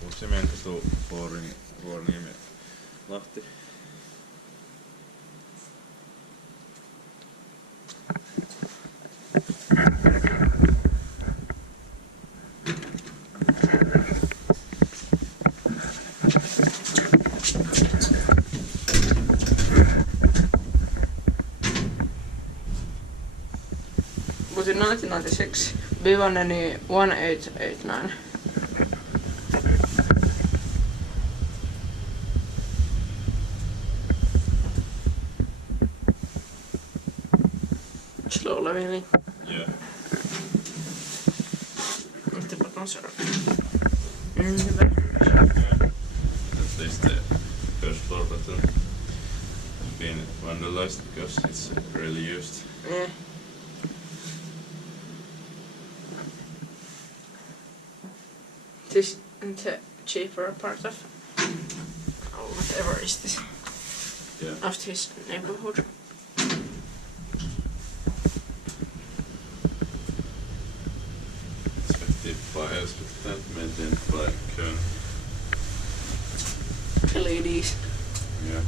Pursiniemenkatu, Ruoriniemi, Lahti. Was it 1996? Bivanneni 1889. Slowly, really. Yeah. Hit the button, sir. Yeah. At least the first floor button has been vandalized because it's really used. Yeah. This is the cheaper part of whatever is this Yeah. of this neighborhood. Inspected by Elspecta, maintained by Kone. LEDs. Yeah.